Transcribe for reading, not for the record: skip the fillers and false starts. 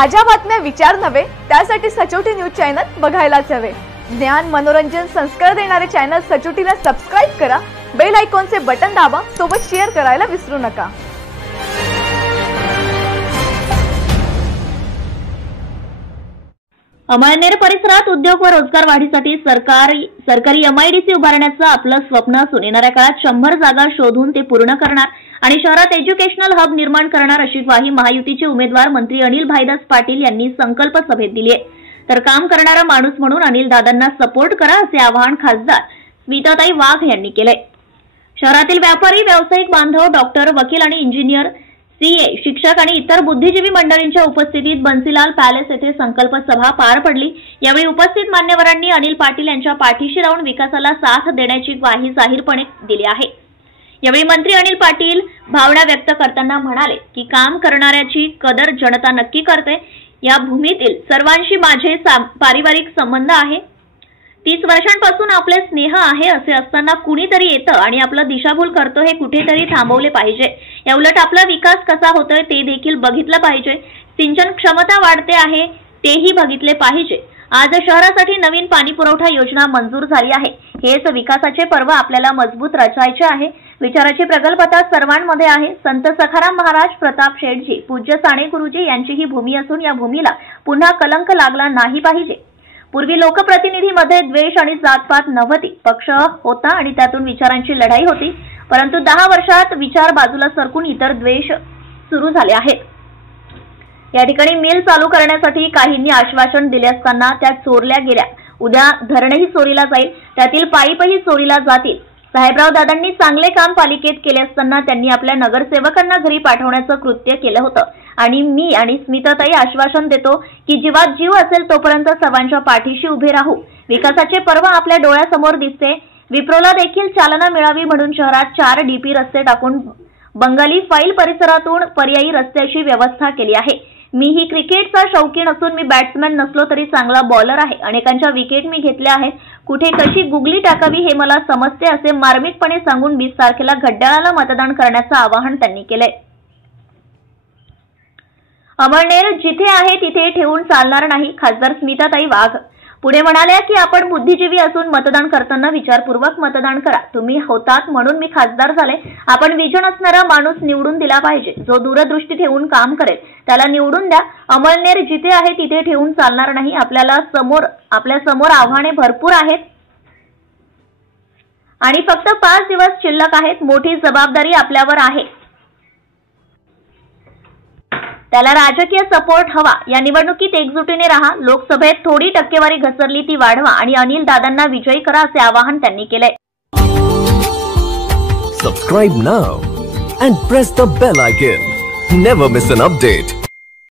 ताज्या बातम्या विचार नव्हे त्यासाठी सचोटी न्यूज चॅनल बघायलाच हवे। ज्ञान मनोरंजन संस्कार देणारे चॅनल सचोटीला सबस्क्राइब करा, बेल आयकॉनचे बटन दाबा, सोबत शेअर करायला विसरू नका। अमळनेर परिसरात उद्योग व रोजगार वाढीसाठी सरकारी एमआयडीसी उभारण्याचं आपलं स्वप्न असून येणाऱ्या काळात 100 जागा शोधून ते पूर्ण करणार आणि शहरात एज्युकेशनल हब निर्माण करणार अशी ग्वाही महायुतीचे उमेदवार मंत्री अनिल भाईदास पाटील यांनी संकल्प सभेत दिली आहे। तर काम करणारा माणूस म्हणून अनिल दादांना सपोर्ट करा असे आवाहन खासदार स्मिताताई वाघ यांनी केले। शहरातील व्यापारी, व्यावसायिक बांधव, डॉक्टर, वकील आणि इंजिनियर, सीए, शिक्षक आणि इतर बुद्धिजीवी मंडळींच्या उपस्थितीत बन्सीलाल पॅलेस येथे संकल्प सभा पार पडली। यावेळी उपस्थित मान्यवरांनी अनिल पाटील यांच्या पाठीशी राहून विकासाला साथ देण्याची ग्वाही जाहीरपणे दिली आहे। यावेळी मंत्री अनिल पाटील भावना व्यक्त करताना म्हणाले की काम करणाऱ्याची कदर जनता नक्की करते। या भूमीतील सर्वांशी माझे पारिवारिक संबंध आहे। 30 वर्षांपासून आपले स्नेह आहे असे असताना कुणीतरी येतं आणि आपलं दिशाभूल करतो हे कुठेतरी थांबवले पाहिजे। या उलट आपला विकास कसा होतोय ते देखील बघितलं पाहिजे। सिंचन क्षमता वाढते आहे तेही बघितले पाहिजे। आज शहरासाठी नवीन पाणी पुरवठा योजना मंजूर झाली आहे। हेच विकासाचे पर्व आपल्याला मजबूत रचायचे आहे। विचाराची प्रगल्भता सर्वांमध्ये आहे। संत सखाराम महाराज, प्रताप शेठजी, पूज्य साने गुरुजी यांची ही भूमी असून या भूमीला पुन्हा कलंक लागला नाही पाहिजे। पूर्वी लोकप्रतिनिधीमध्ये द्वेष आणि जातपात नव्हती, पक्ष होता आणि त्यातून विचारांची लढाई होती, परंतु 10 वर्षात विचार बाजूला सरकून इतर द्वेष सुरू झाले आहेत। या ठिकाणी मिल चालू करण्यासाठी काहींनी आश्वासन दिले असताना त्या चोरल्या गेल्या। उद्या धरणही चोरीला जाईल, त्यातील पाईपही चोरीला जातील। साहेबराव दादांनी चांगले काम पालिकेत केले असताना त्यांनी आपल्या नगरसेवकांना घरी पाठवण्याचं कृत्य केलं होतं आणि मी आणि स्मिताताई आश्वासन देतो की जीवात जीव असेल तोपर्यंत सर्वांच्या पाठीशी उभे राहू। विकासाचे पर्व आपल्या डोळ्यासमोर दिसते। विप्रोला देखील चालना मिळावी म्हणून शहरात 4 डीपी रस्ते टाकून बंगाली फाईल परिसरातून पर्यायी रस्त्याची व्यवस्था केली आहे। मी ही क्रिकेटचा शौकीन असून मी बॅट्समॅन नसलो तरी चांगला बॉलर आहे। अनेकांच्या विकेट मी घेतल्या आहेत। कुठे कशी गुगली टाकावी हे मला समजते असे मार्मिकपणे सांगून 20 तारखेला घड्याळाला मतदान करण्याचं आवाहन त्यांनी केलंय। अमळनेर जिथे आहे तिथे ठेवून चालणार नाही, खासदार स्मिताताई वाघ पुढे म्हणाल्या की आपण बुद्धिजीवी असून मतदान करताना विचारपूर्वक मतदान करा। तुम्ही होतात म्हणून मी खासदार झाले। आपण विजन असणारा माणूस निवडून दिला पाहिजे, जो दूरदृष्टी ठेवून काम करेल त्याला निवडून द्या। अमळनेर जिथे आहे तिथे ठेवून चालणार नाही। आपल्या समोर आव्हाने भरपूर आहेत आणि फक्त 5 दिवस शिल्लक आहेत। मोठी जबाबदारी आपल्यावर आहे, त्याला राजकीय सपोर्ट हवा। या निवडणुकीत एकजुटीने राहा। लोकसभेत थोडी टक्केवारी घसरली ती वाढवा आणि अनिल दादांना विजयी करा असे आवाहन त्यांनी केले। Subscribe now and press the bell icon. Never miss an update.